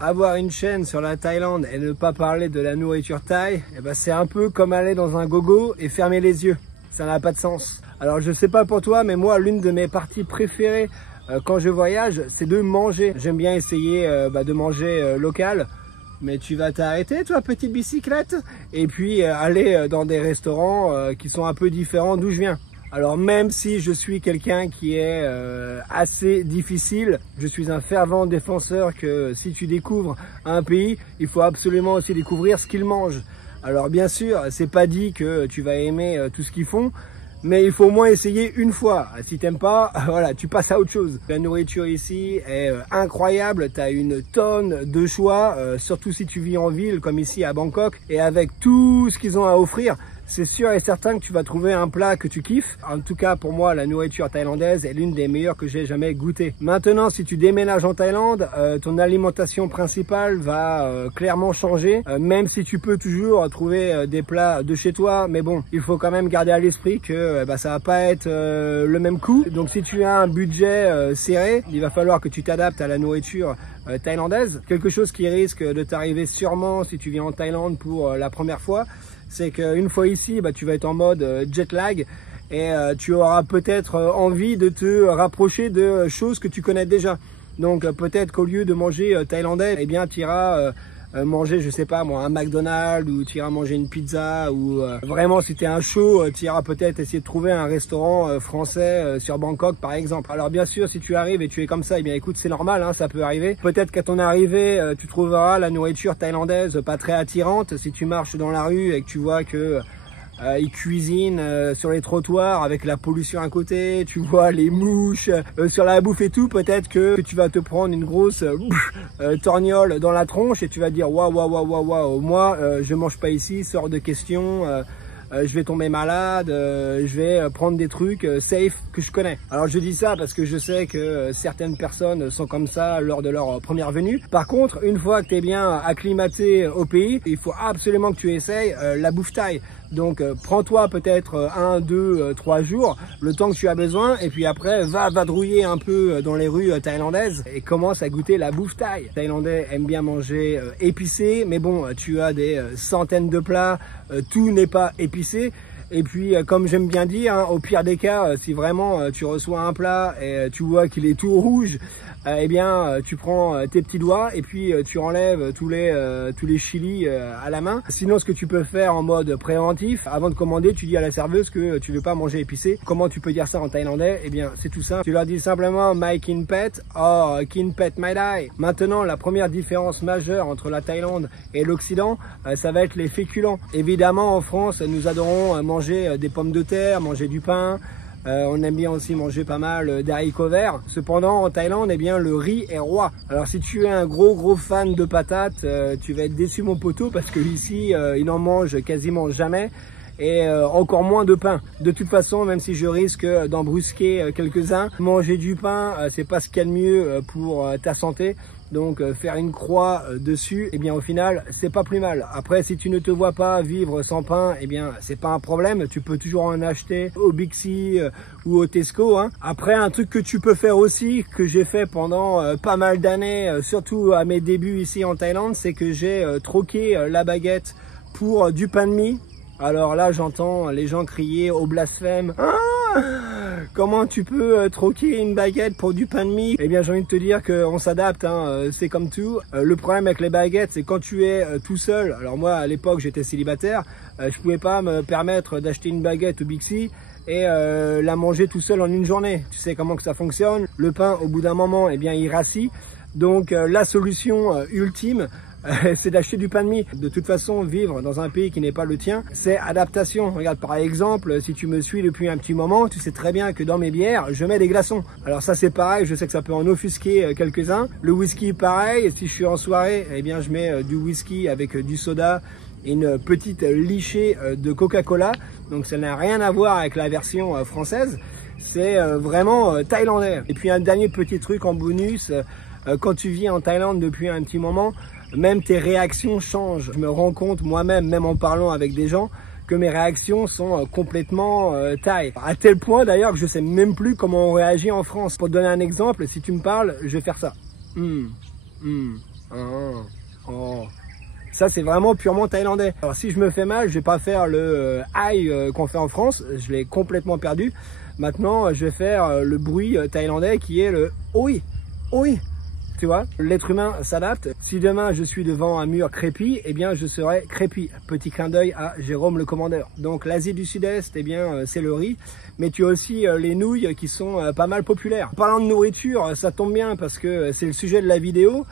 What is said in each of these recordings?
avoir une chaîne sur la Thaïlande et ne pas parler de la nourriture thaï, eh ben c'est un peu comme aller dans un gogo et fermer les yeux. Ça n'a pas de sens. Alors je sais pas pour toi, mais moi l'une de mes parties préférées quand je voyage, c'est de manger. J'aime bien essayer de manger local. Mais tu vas t'arrêter, toi, petite bicyclette, et puis aller dans des restaurants qui sont un peu différents d'où je viens. Alors même si je suis quelqu'un qui est assez difficile, je suis un fervent défenseur que si tu découvres un pays, il faut absolument aussi découvrir ce qu'ils mangent. Alors bien sûr, c'est pas dit que tu vas aimer tout ce qu'ils font, mais il faut au moins essayer une fois. Si t'aimes pas, voilà, tu passes à autre chose. La nourriture ici est incroyable, tu as une tonne de choix, surtout si tu vis en ville comme ici à Bangkok, et avec tout ce qu'ils ont à offrir, c'est sûr et certain que tu vas trouver un plat que tu kiffes. En tout cas, pour moi, la nourriture thaïlandaise est l'une des meilleures que j'ai jamais goûtées. Maintenant, si tu déménages en Thaïlande, ton alimentation principale va clairement changer, même si tu peux toujours trouver des plats de chez toi. Mais bon, il faut quand même garder à l'esprit que ça va pas être le même coût. Donc si tu as un budget serré, il va falloir que tu t'adaptes à la nourriture thaïlandaise. Quelque chose qui risque de t'arriver sûrement si tu viens en Thaïlande pour la première fois, c'est qu'une fois ici, tu vas être en mode jet lag et tu auras peut-être envie de te rapprocher de choses que tu connais déjà. Donc peut-être qu'au lieu de manger thaïlandais, eh bien tu iras manger, je sais pas moi, un McDonald's, ou tu iras manger une pizza, ou vraiment si tu es un chaud, tu iras peut-être essayer de trouver un restaurant français sur Bangkok par exemple. Alors bien sûr, si tu arrives et tu es comme ça, eh bien écoute, c'est normal, hein, ça peut arriver. Peut-être qu'à ton arrivée, tu trouveras la nourriture thaïlandaise pas très attirante. Si tu marches dans la rue et que tu vois que ils cuisinent sur les trottoirs avec la pollution à côté, tu vois les mouches sur la bouffe et tout, peut-être que tu vas te prendre une grosse torgnole dans la tronche et tu vas dire waouh waouh waouh waouh waouh, moi je mange pas ici, sors de question, je vais tomber malade, je vais prendre des trucs safe que je connais. Alors je dis ça parce que je sais que certaines personnes sont comme ça lors de leur première venue. Par contre, une fois que tu es bien acclimaté au pays, il faut absolument que tu essayes la bouffe thaï. Donc prends-toi peut-être 1, 2, 3 jours, le temps que tu as besoin, et puis après va vadrouiller un peu dans les rues thaïlandaises et commence à goûter la bouffe thaï. Les Thaïlandais aiment bien manger épicé, mais bon, tu as des centaines de plats, tout n'est pas épicé. Et puis comme j'aime bien dire, hein, au pire des cas, si vraiment tu reçois un plat et tu vois qu'il est tout rouge, eh bien tu prends tes petits doigts et puis tu enlèves tous les chilis à la main. Sinon, ce que tu peux faire en mode préventif, avant de commander, tu dis à la serveuse que tu veux pas manger épicé. Comment tu peux dire ça en thaïlandais? Eh bien c'est tout simple, tu leur dis simplement my kin pet or kin pet my dai. Maintenant, la première différence majeure entre la Thaïlande et l'Occident, ça va être les féculents. Évidemment, en France, nous adorons manger des pommes de terre, manger du pain. On aime bien aussi manger pas mal d'haricots verts. Cependant, en Thaïlande, eh bien, le riz est roi. Alors si tu es un gros fan de patates, tu vas être déçu mon poteau, parce que ici, ils n'en mangent quasiment jamais. Et encore moins de pain. De toute façon, même si je risque d'en brusquer quelques-uns, manger du pain, c'est pas ce qu'il y a de mieux pour ta santé. Donc faire une croix dessus, eh bien au final c'est pas plus mal. Après, si tu ne te vois pas vivre sans pain, eh bien c'est pas un problème, tu peux toujours en acheter au Bixi ou au Tesco, hein. Après, un truc que tu peux faire aussi, que j'ai fait pendant pas mal d'années, surtout à mes débuts ici en Thaïlande, c'est que j'ai troqué la baguette pour du pain de mie. Alors là, j'entends les gens crier au blasphème. Ah, comment tu peux troquer une baguette pour du pain de mie? Eh bien, j'ai envie de te dire qu'on s'adapte, hein, c'est comme tout. Le problème avec les baguettes, c'est quand tu es tout seul. Alors moi, à l'époque, j'étais célibataire. Je pouvais pas me permettre d'acheter une baguette au Bixi et la manger tout seul en une journée. Tu sais comment que ça fonctionne. Le pain, au bout d'un moment, eh bien, il rassit. Donc, la solution ultime, c'est d'acheter du pain de mie. De toute façon, vivre dans un pays qui n'est pas le tien, c'est adaptation. Regarde, par exemple, si tu me suis depuis un petit moment, tu sais très bien que dans mes bières, je mets des glaçons. Alors ça, c'est pareil, je sais que ça peut en offusquer quelques-uns. Le whisky, pareil, si je suis en soirée, eh bien, je mets du whisky avec du soda et une petite lichée de Coca-Cola. Donc ça n'a rien à voir avec la version française. C'est vraiment thaïlandais. Et puis un dernier petit truc en bonus, quand tu vis en Thaïlande depuis un petit moment, même tes réactions changent. Je me rends compte moi-même, même en parlant avec des gens, que mes réactions sont complètement thaï. À tel point d'ailleurs que je sais même plus comment on réagit en France. Pour te donner un exemple, si tu me parles, je vais faire ça. Oh. Ça, c'est vraiment purement thaïlandais. Alors, si je me fais mal, je vais pas faire le aïe qu'on fait en France. Je l'ai complètement perdu. Maintenant, je vais faire le bruit thaïlandais qui est le oui, oui. Tu vois, l'être humain s'adapte. Si demain je suis devant un mur crépi, eh bien je serai crépi. Petit clin d'œil à Jérôme le commandeur. Donc l'Asie du Sud-Est, eh bien c'est le riz. Mais tu as aussi les nouilles qui sont pas mal populaires. En parlant de nourriture, ça tombe bien parce que c'est le sujet de la vidéo.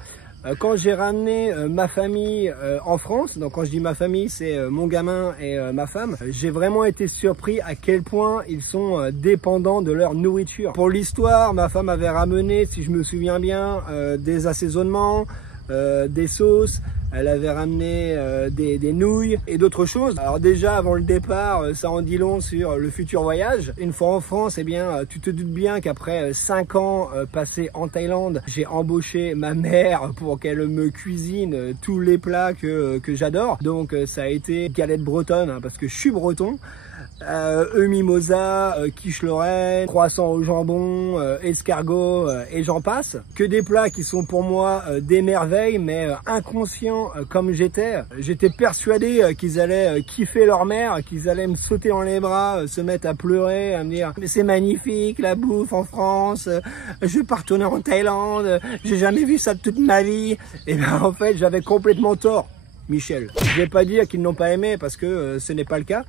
Quand j'ai ramené ma famille en France, donc quand je dis ma famille, c'est mon gamin et ma femme, j'ai vraiment été surpris à quel point ils sont dépendants de leur nourriture. Pour l'histoire, ma femme avait ramené, si je me souviens bien, des assaisonnements, des sauces, elle avait ramené des nouilles et d'autres choses. Alors déjà avant le départ, ça en dit long sur le futur voyage. Une fois en France, eh bien tu te doutes bien qu'après 5 ans passés en Thaïlande, j'ai embauché ma mère pour qu'elle me cuisine tous les plats que j'adore. Donc ça a été galette bretonne hein, parce que je suis breton. Mimosa, quiche Lorraine, croissant au jambon, escargot et j'en passe. Que des plats qui sont pour moi des merveilles, mais inconscients comme j'étais persuadé qu'ils allaient kiffer leur mère, qu'ils allaient me sauter dans les bras, se mettre à pleurer, à me dire mais c'est magnifique la bouffe en France, je vais pas retourner en Thaïlande, j'ai jamais vu ça de toute ma vie. Et bien en fait j'avais complètement tort, Michel. Je vais pas dire qu'ils n'ont pas aimé parce que ce n'est pas le cas.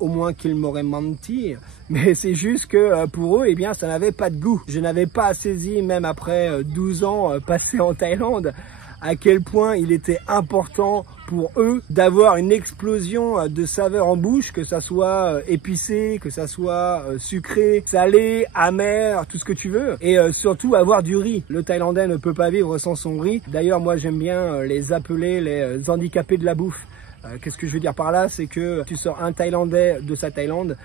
Au moins qu'ils m'auraient menti, mais c'est juste que pour eux, eh bien, ça n'avait pas de goût. Je n'avais pas saisi, même après 12 ans passés en Thaïlande, à quel point il était important pour eux d'avoir une explosion de saveurs en bouche, que ça soit épicé, que ça soit sucré, salé, amer, tout ce que tu veux. Et surtout avoir du riz. Le Thaïlandais ne peut pas vivre sans son riz. D'ailleurs, moi j'aime bien les appeler les handicapés de la bouffe. Qu'est-ce que je veux dire par là? C'est que tu sors un Thaïlandais de sa Thaïlande,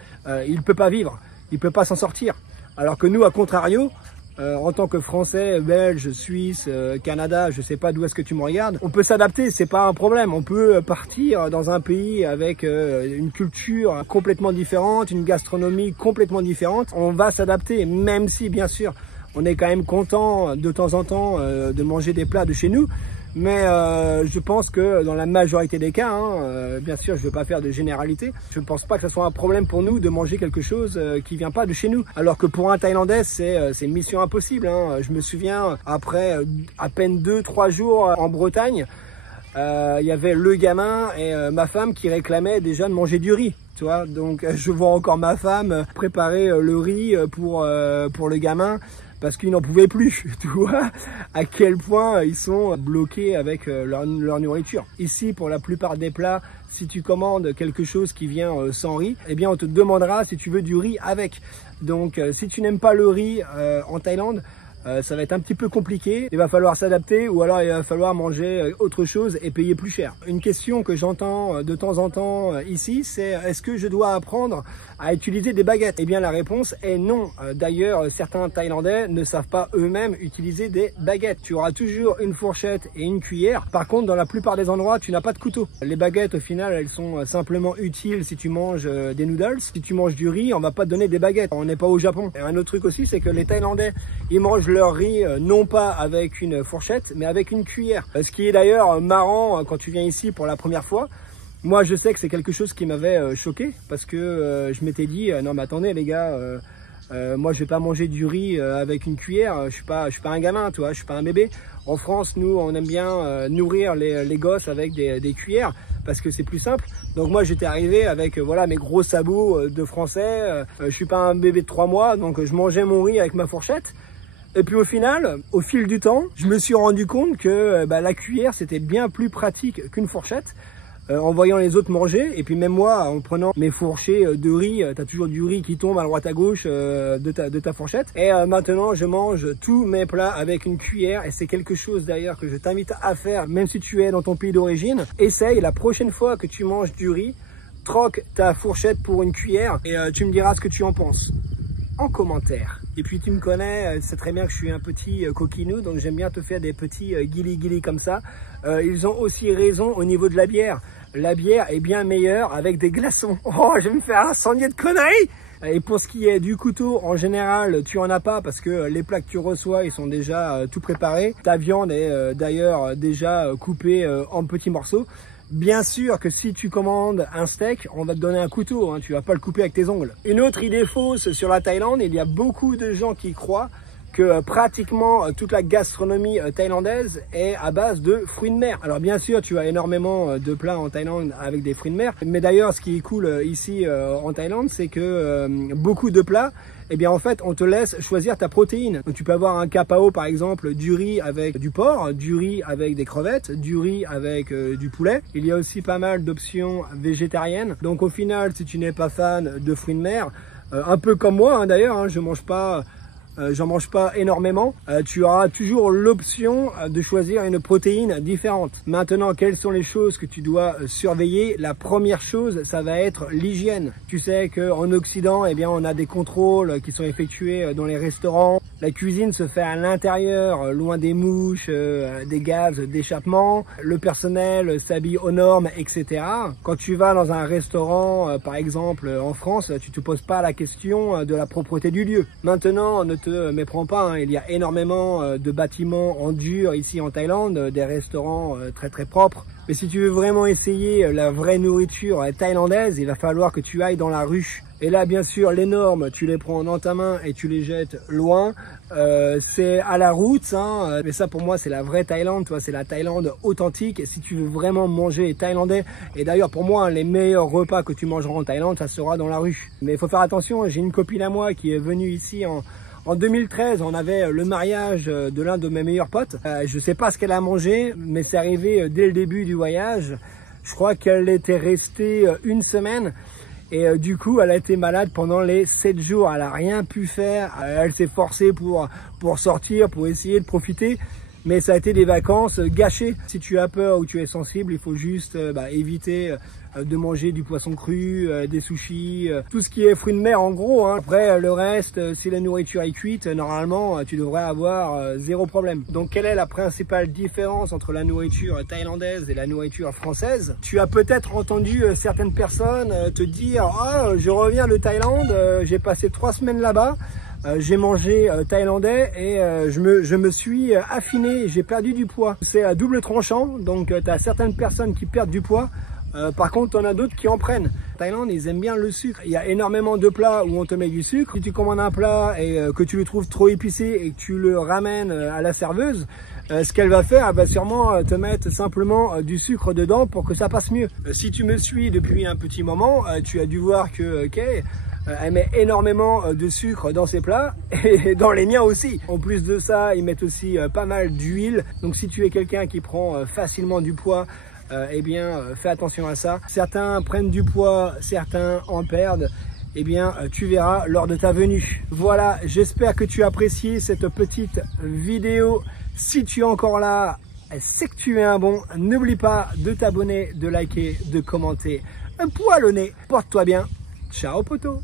il ne peut pas vivre, il ne peut pas s'en sortir. Alors que nous, à contrario, en tant que Français, Belge, Suisse, Canada, je sais pas d'où est-ce que tu me regardes, on peut s'adapter, c'est pas un problème. On peut partir dans un pays avec une culture complètement différente, une gastronomie complètement différente. On va s'adapter, même si bien sûr, on est quand même content de temps en temps de manger des plats de chez nous. Mais je pense que dans la majorité des cas, bien sûr je ne veux pas faire de généralité, je ne pense pas que ce soit un problème pour nous de manger quelque chose qui vient pas de chez nous. Alors que pour un Thaïlandais c'est mission impossible. Je me souviens après à peine 2-3 jours en Bretagne, il y avait le gamin et ma femme qui réclamaient déjà de manger du riz. Tu vois, donc je vois encore ma femme préparer le riz pour le gamin. Parce qu'ils n'en pouvaient plus, tu vois, à quel point ils sont bloqués avec leur nourriture. Ici, pour la plupart des plats, si tu commandes quelque chose qui vient sans riz, eh bien on te demandera si tu veux du riz avec. Donc si tu n'aimes pas le riz en Thaïlande, ça va être un petit peu compliqué, il va falloir s'adapter ou alors il va falloir manger autre chose et payer plus cher. Une question que j'entends de temps en temps ici, c'est est-ce que je dois apprendre à utiliser des baguettes? Eh bien la réponse est non. D'ailleurs, certains Thaïlandais ne savent pas eux-mêmes utiliser des baguettes. Tu auras toujours une fourchette et une cuillère. Par contre, dans la plupart des endroits, tu n'as pas de couteau. Les baguettes, au final, elles sont simplement utiles si tu manges des noodles. Si tu manges du riz, on va pas te donner des baguettes. On n'est pas au Japon. Et un autre truc aussi, c'est que les Thaïlandais, ils mangent leur riz non pas avec une fourchette, mais avec une cuillère. Ce qui est d'ailleurs marrant quand tu viens ici pour la première fois. Moi, je sais que c'est quelque chose qui m'avait choqué parce que je m'étais dit non mais attendez les gars, moi je vais pas manger du riz avec une cuillère. Je suis pas un gamin, tu vois, je suis pas un bébé. En France, nous, on aime bien nourrir les gosses avec des cuillères parce que c'est plus simple. Donc moi, j'étais arrivé avec voilà mes gros sabots de français. Je suis pas un bébé de 3 mois, donc je mangeais mon riz avec ma fourchette. Et puis au final, au fil du temps, je me suis rendu compte que la cuillère c'était bien plus pratique qu'une fourchette. En voyant les autres manger, et puis même moi, en prenant mes fourchées de riz, tu as toujours du riz qui tombe à droite à gauche de ta fourchette. Et maintenant, je mange tous mes plats avec une cuillère, et c'est quelque chose d'ailleurs que je t'invite à faire, même si tu es dans ton pays d'origine. Essaye la prochaine fois que tu manges du riz, troque ta fourchette pour une cuillère, et tu me diras ce que tu en penses en commentaire. Et puis tu me connais, tu sais très bien que je suis un petit coquinou, donc j'aime bien te faire des petits guili comme ça. Ils ont aussi raison au niveau de la bière. La bière est bien meilleure avec des glaçons. Oh, je vais me faire un sanglier de conneries. Et pour ce qui est du couteau, en général, tu en as pas parce que les plats que tu reçois, ils sont déjà tout préparés. Ta viande est d'ailleurs déjà coupée en petits morceaux. Bien sûr que si tu commandes un steak, on va te donner un couteau, hein, tu vas pas le couper avec tes ongles. Une autre idée fausse sur la Thaïlande, il y a beaucoup de gens qui croient que pratiquement toute la gastronomie thaïlandaise est à base de fruits de mer. Alors bien sûr, tu as énormément de plats en Thaïlande avec des fruits de mer, mais d'ailleurs ce qui est cool ici en Thaïlande, c'est que beaucoup de plats, eh bien en fait on te laisse choisir ta protéine. Donc tu peux avoir un kapao par exemple, du riz avec du porc, du riz avec des crevettes, du riz avec du poulet. Il y a aussi pas mal d'options végétariennes. Donc au final, si tu n'es pas fan de fruits de mer, un peu comme moi hein, d'ailleurs, hein, j'en mange pas énormément, tu auras toujours l'option de choisir une protéine différente. Maintenant, quelles sont les choses que tu dois surveiller? La première chose, ça va être l'hygiène. Tu sais qu'en Occident, eh bien, on a des contrôles qui sont effectués dans les restaurants. La cuisine se fait à l'intérieur, loin des mouches, des gaz d'échappement. Le personnel s'habille aux normes, etc. Quand tu vas dans un restaurant, par exemple en France, tu te poses pas la question de la propreté du lieu. Maintenant, ne te méprends pas, hein, il y a énormément de bâtiments en dur ici en Thaïlande, des restaurants très très propres. Mais si tu veux vraiment essayer la vraie nourriture thaïlandaise, il va falloir que tu ailles dans la rue. Et là, bien sûr, les normes, tu les prends dans ta main et tu les jettes loin. C'est à la route, hein, mais ça pour moi, c'est la vraie Thaïlande, toi, c'est la Thaïlande authentique. Et si tu veux vraiment manger thaïlandais, et d'ailleurs pour moi, les meilleurs repas que tu mangeras en Thaïlande, ça sera dans la rue. Mais il faut faire attention, j'ai une copine à moi qui est venue ici en 2013, on avait le mariage de l'un de mes meilleurs potes. Je ne sais pas ce qu'elle a mangé, mais c'est arrivé dès le début du voyage. Je crois qu'elle était restée une semaine. Et du coup, elle a été malade pendant les 7 jours. Elle n'a rien pu faire. Elle s'est forcée pour sortir, pour essayer de profiter. Mais ça a été des vacances gâchées. Si tu as peur ou tu es sensible, il faut juste éviter de manger du poisson cru, des sushis, tout ce qui est fruits de mer en gros. Hein. Après, le reste, si la nourriture est cuite, normalement, tu devrais avoir zéro problème. Donc, quelle est la principale différence entre la nourriture thaïlandaise et la nourriture française? Tu as peut-être entendu certaines personnes te dire « Ah, je reviens de Thaïlande, j'ai passé 3 semaines là-bas. » J'ai mangé thaïlandais et je me suis affiné, j'ai perdu du poids. C'est à double tranchant, donc tu as certaines personnes qui perdent du poids, par contre on a d'autres qui en prennent. En Thaïlande, ils aiment bien le sucre. Il y a énormément de plats où on te met du sucre. Si tu commandes un plat et que tu le trouves trop épicé et que tu le ramènes à la serveuse, ce qu'elle va faire, elle va sûrement te mettre simplement du sucre dedans pour que ça passe mieux. Si tu me suis depuis un petit moment, tu as dû voir que elle met énormément de sucre dans ses plats et dans les miens aussi. En plus de ça, ils mettent aussi pas mal d'huile. Donc si tu es quelqu'un qui prend facilement du poids, eh bien fais attention à ça. Certains prennent du poids, certains en perdent. Eh bien, tu verras lors de ta venue. Voilà, j'espère que tu as apprécié cette petite vidéo. Si tu es encore là, c'est que tu es un bon. N'oublie pas de t'abonner, de liker, de commenter. Un poil au nez. Porte-toi bien. Ciao, poto.